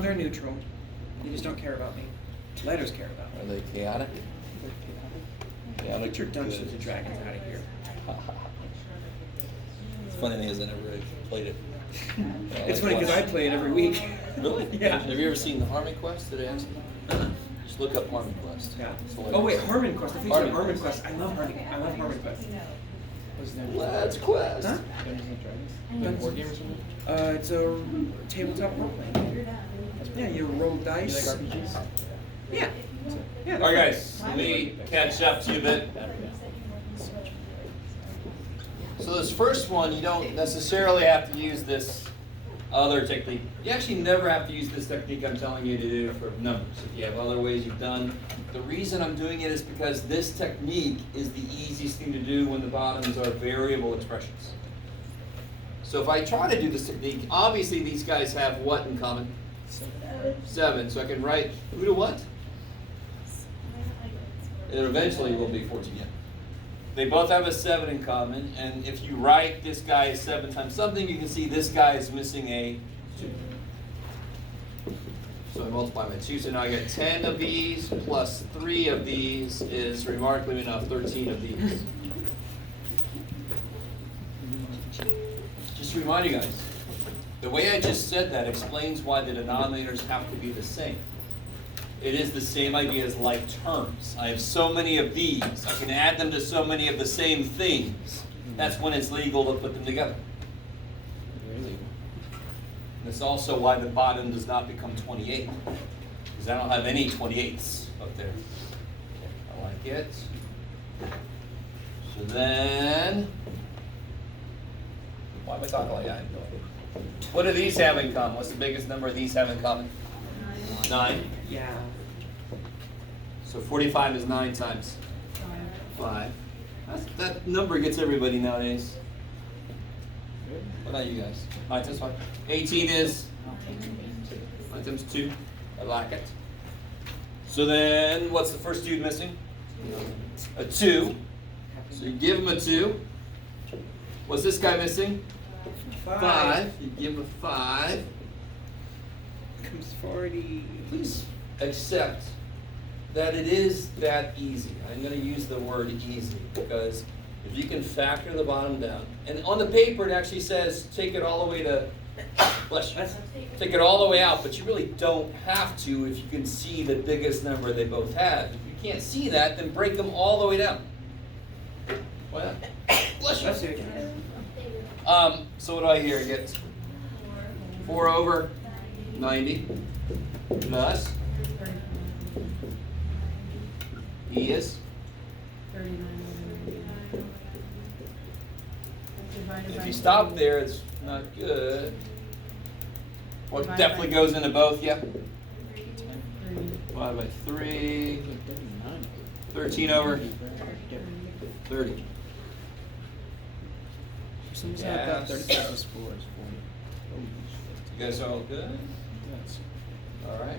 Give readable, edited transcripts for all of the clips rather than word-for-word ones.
They're neutral. They just don't care about me. Letters care about Are me. they chaotic? Chaotic. Get your Dungeons and Dragons out of here. It's funny thing is I never really played it. It's funny because I play it every week. Really? Yeah. Have you ever seen the Harmon Quest? Did I ask you? Uh-huh. Just look up Harmon Quest. Yeah. It's hilarious. Oh wait, Harmon Quest. I think you said Harmon Harmon Quest. Quest. I love Harmon Quest. Let's Quest. Huh? Dungeons and Dragons? Board game or something? It's a tabletop role playing. Yeah, you roll You dice. like RPGs? Yeah. Yeah. All right, guys. Let me catch up to you a bit. So this first one, you don't necessarily have to use this other technique. You actually never have to use this technique I'm telling you to do for numbers. If you have other ways you've done. The reason I'm doing it is because this technique is the easiest thing to do when the bottoms are variable expressions. So if I try to do this technique, obviously these guys have what in common? 7. So I can write who to what? It eventually will be 14. Yeah. They both have a 7 in common, and if you write this guy is 7 times something, you can see this guy is missing a 2. So I multiply by 2, so now I get 10 of these plus 3 of these is remarkably enough 13 of these. Just to remind you guys, the way I just said that explains why the denominators have to be the same. It is the same idea as like terms. I have so many of these. I can add them to so many of the same things. That's when it's legal to put them together. Really? That's also why the bottom does not become 28. Because I don't have any 28s up there. I like it. So then, why am I talking like that? What do these have in common? What's the biggest number these have in common? 9. Yeah. So 45 is 9 times 5. That number gets everybody nowadays. What about you guys? All right, that's fine. 18 is 9 times 2. I like it. So then, what's the first dude missing? A 2. So you give him a 2. What's this guy missing? 5. You give him a 5. Comes 40. Please accept that it is that easy. I'm going to use the word easy because if you can factor the bottom down, and on the paper it actually says take it all the way to, bless you, take it all the way out, but you really don't have to if you can see the biggest number they both have. If you can't see that, then break them all the way down. Why not? Bless you. That's it. So what do I hear? I get 4 over 90 plus E is 39. if you stop there, it's not good. What Divide definitely by- goes into both, yeah? 3. Divided by 3, 39. 13 over 30. For some reason I thought Yes. 35 was 4 is 40. Holy You guys all good? shit. Yes. All right.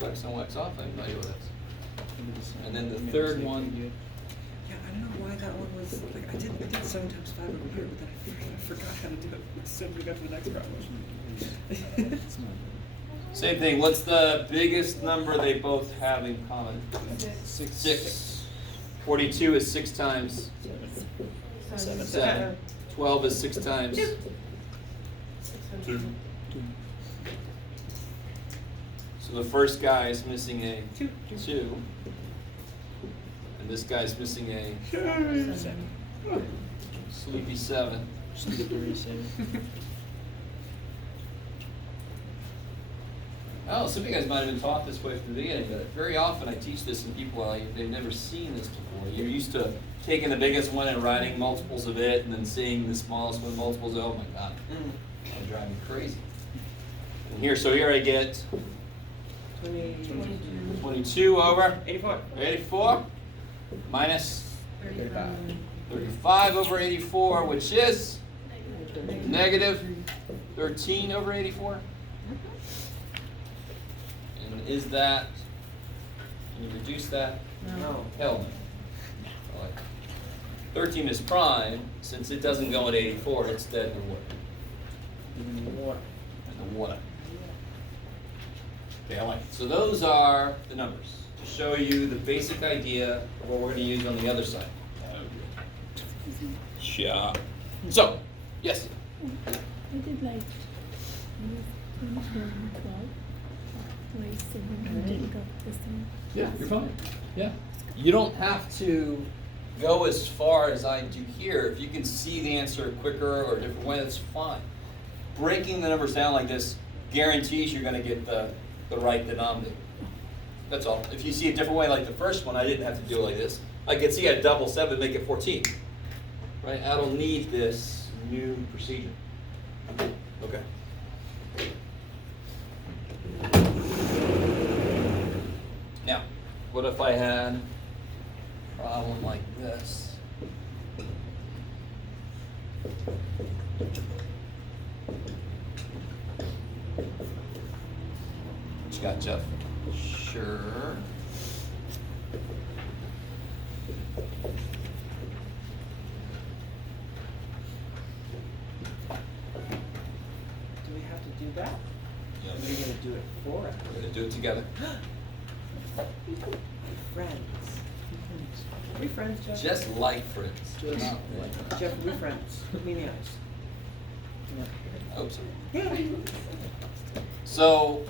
Wax on, wax off, I have no idea what that's. And then the third one. Yeah, I don't know why that one was like I did 7 times 5 over here, but then I forgot how to do it. So we got to the next problem. It's not Same thing, what's the biggest number they both have in common? 6. 42 is 6 times 7. 12 is 6 times 2. So the first guy is missing a 2. And this guy's missing a sleepy 7. Just get the reset. Oh, some of you guys might have been taught this way from the beginning, but very often I teach this and people, they've never seen this before. You're used to taking the biggest one and writing multiples of it and then seeing the smallest one multiples. Oh my God, that'll drive me crazy. And here, so here I get 22 over 84. 84 minus 35 over 84, which is negative 13 over 84. And is that, can you reduce that? No. Hell no. Like, 13 is prime, since it doesn't go at 84, it's dead in the water. Even the water. In the water. Okay, I like it. So those are the numbers to show you the basic idea of what we're going to use on the other side. Yeah. So, yes. I did like 12, 7, and then got the same. Yeah, you're fine. Yeah. You don't have to go as far as I do here. If you can see the answer quicker or a different way, that's fine. Breaking the numbers down like this guarantees you're going to get the right denominator. That's all. If you see a different way, like the first one, I didn't have to do it like this. I could see I double 7, make it 14. Right? I don't need this new procedure. Okay. Now, what if I had a problem like this? What you got, Jeff? Sure. Do we have to do that? Yeah. Or are you gonna do it for us? We're gonna do it together. Friends. Are we friends, Jeff? Just like friends. Just Not like- Jeff, we're friends. Look me in the eyes. I hope so. Yeah. So,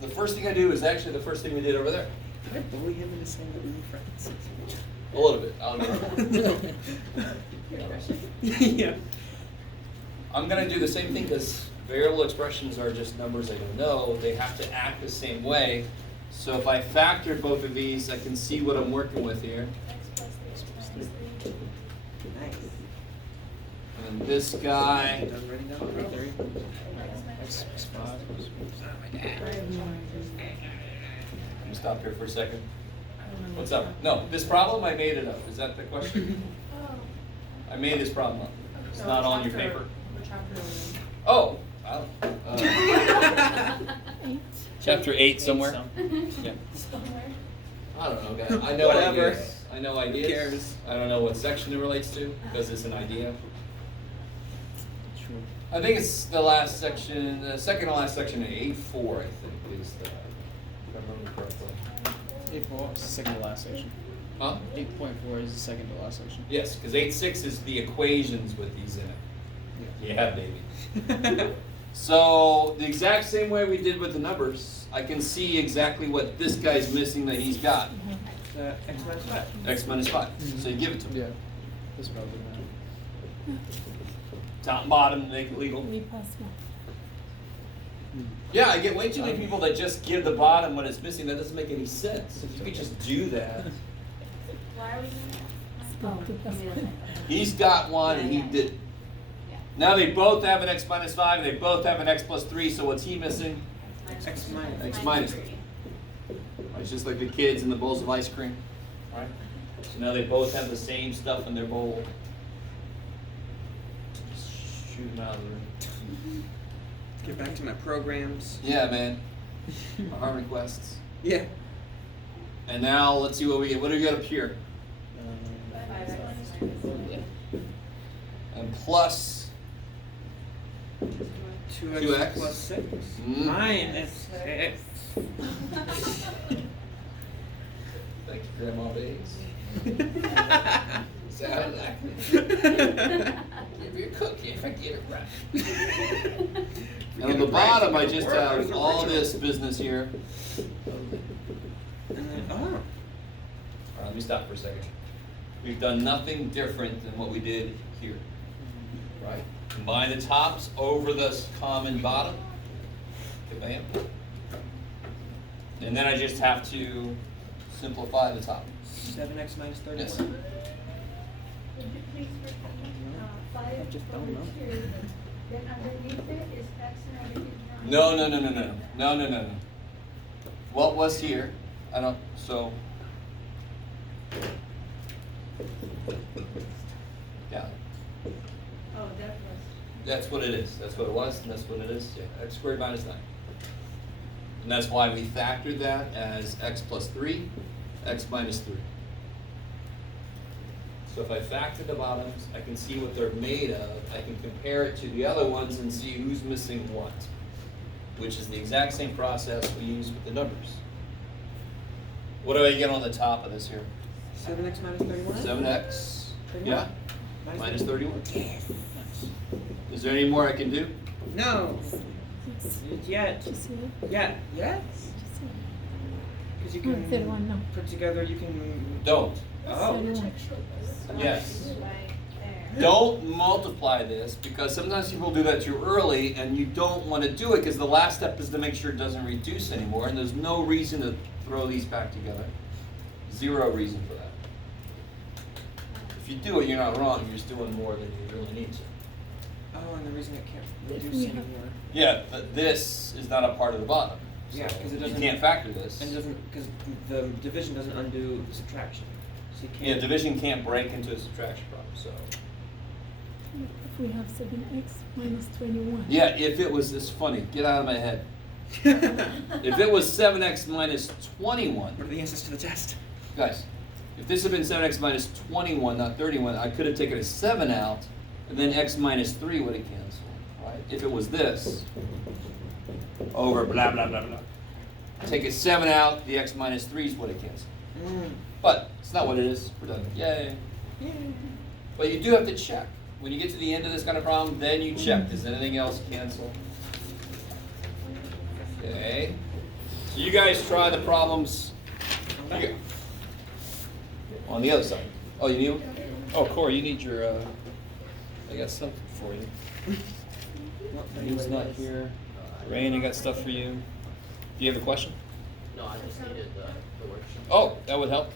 the first thing I do is actually the first thing we did over there. Can I bully him into saying that we were friends? A little bit. I'll give it. Yeah. I'm gonna do the same thing because variable expressions are just numbers I don't know. They have to act the same way. So if I factor both of these, I can see what I'm working with here. Nice. And this guy, Done writing down the problem? X is 5. let me stop here for a second. What's up? No, this problem, I made it up. Is that the question? I made this problem up. It's not on your paper. Oh, I don't. 8. Chapter 8 somewhere. Yeah. I don't know, guys. I know Whatever. ideas. I know ideas. Who cares? I don't know what section it relates to because it's an idea. Sure. I think it's the last section, the second to last section in 8.4, I think, is the, if I remember correctly. 8.4 is the second to last section. Huh? 8.4 is the second to last section. Yes, because 8.6 is the equations with these in it. Yeah, baby. So, the exact same way we did with the numbers, I can see exactly what this guy's missing that he's got. X minus 5. X minus 5. So you give it to him. Yeah. That's probably not. Top and bottom, make it legal. We pass one. Yeah, I get way too many people that just give the bottom when it's missing. That doesn't make any sense. If you could just do that. Why are we doing that? Stop to plus 1. He's got one and he did. Now they both have an x minus 5, they both have an x plus 3, so what's he missing? X minus. X minus 3. It's just like the kids in the bowls of ice cream. Right? So now they both have the same stuff in their bowl. Just shoot them out of the room. Let's get back to my programs. Yeah, man. Our requests. Yeah. And now let's see what we get. What do we got up here? Yeah. And plus 2x, 2x. plus 6. Mm. Minus 6. Thank you, Grandma Bays. Sound like give me a cookie if I get it right. And on the bottom, I just have all this business here. And then, oh. All right, let me stop for a second. We've done nothing different than what we did here, right? Combine the tops over the common bottom. Bam. And then I just have to simplify the top. 7x minus 31. Yes. Would you please repeat, 5 just don't know. over 2, then underneath it is x negative 9. No. What was here? I don't, so. Yeah, Oh, that was. that's what it is. That's what it was, and that's what it is. Yeah, x squared minus 9. And that's why we factored that as x plus 3, x minus 3. So if I factor the bottoms, I can see what they're made of. I can compare it to the other ones and see who's missing what. which is the exact same process we use with the numbers. What do I get on the top of this here? 7x minus 31? 7x, yeah, minus 31. Yes. Is there any more I can do? No. Yes. Yet. Did you see it? Yeah. Yes. Did you see it? Because you No, can 31, no. put together, you can. Don't. Oh. 31. Yes. Right there. Don't multiply this, because sometimes people do that too early, and you don't want to do it, because the last step is to make sure it doesn't reduce anymore, and there's no reason to throw these back together. Zero reason for that. If you do it, you're not wrong, you're just doing more than you really need to. Oh, and the reason it can't If reduce we have- anymore. Yeah, but this is not a part of the bottom. Yeah, so 'cause it you doesn't- can't factor this. And it doesn't, because the division doesn't undo the subtraction. So you Yeah, can't. division can't break into a subtraction problem, so. But if we have 7x minus 21. Yeah, if it was this funny, get out of my head. If it was 7x minus 21, What are the answers to the test? guys, if this had been 7x minus 21, not 31, I could have taken a 7 out, and then x minus 3 would have canceled, right? If it was this, over blah, blah, blah, blah. Take a 7 out, the x minus 3s would have canceled. But it's not what it is. We're done. Yay. But you do have to check. When you get to the end of this kind of problem, then you check. Does anything else cancel? Okay. So you guys try the problems on the other side. Oh, you need one? Oh, Corey, you need your, I got something for you. Name's not here. Rain, I got stuff for you. Do you have a question? No, I just needed the worksheet. Oh, that would help.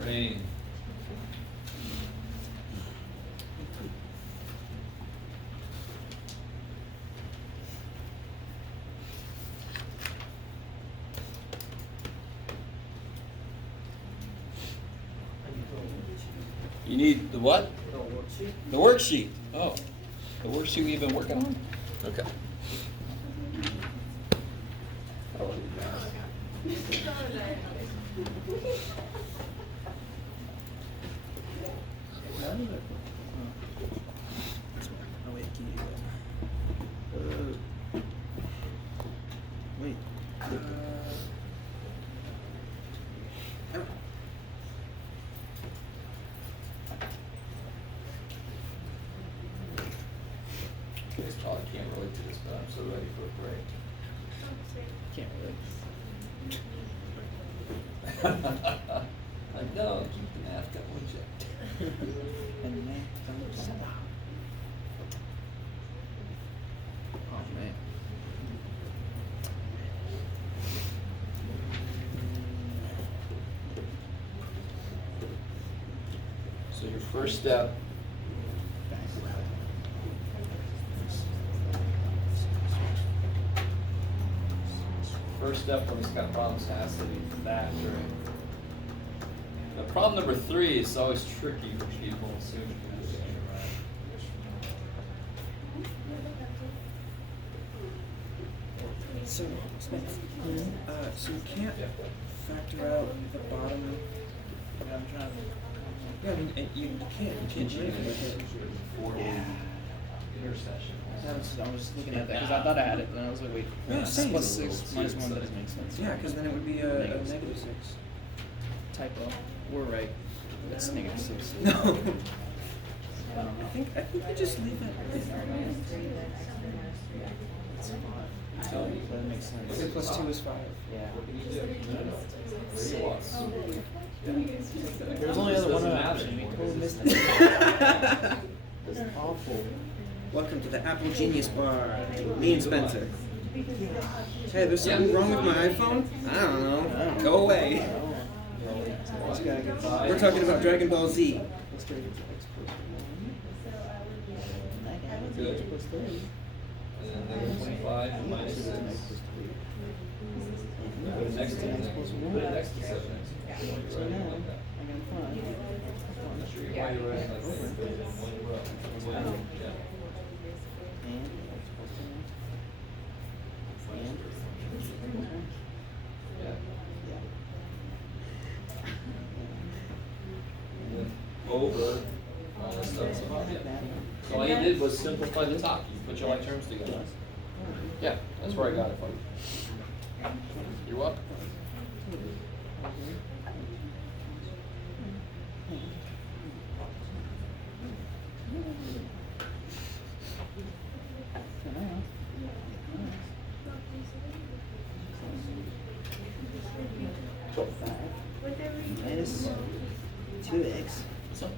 Rain. You need the what? The worksheet? The worksheet. Oh, the worksheet we've been working on? Okay. Oh wait, can you do that? Wait. This probably can't relate to this, but I'm so ready for a break. Can't really. Like, no, keep the math going, Jack. And then, oh man. So your first step, on these kind of problems has to be factoring. Now, problem number 3 is always tricky for people as soon as you get it right. So, Smith, so you can't factor out the bottom. Yeah, I'm trying to. Yeah, I mean, you can't do anything with it. Intersection. I was looking at that because I thought I had it, and I was like, wait, Yeah, same. plus 6 minus 1 doesn't make sense. Yeah, because then it would be a negative 6. Typo. We're right. It's negative 6. No. I think you just leave it. So that makes sense. Okay, plus 2 is 5. Yeah. There There was only other one other option. We totally missed it. It's awful. Welcome to the Apple Genius Bar. Me and Spencer. Hey, there's something wrong with my iPhone? I don't know. Go away. We're talking about Dragon Ball Z. Good. And then negative 25 minus 6. Put it next to 7. Put it next to 7. I'm not sure why you're right. Like, put it in one row. Yeah. Yeah. over all this stuff above. Yeah. So all you did was simplify the top. You put your like terms together. Yeah, that's where I got it from. You're welcome. Minus 2x. So,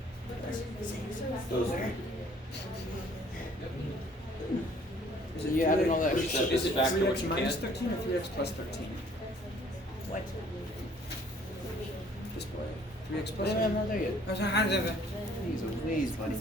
Those are. So you added all that Push extra that Is it back to what 3x you minus can. 13 or 3x plus 13? What? Display. 3x plus Wait, I'm not there yet. How does that? He's a ways, buddy.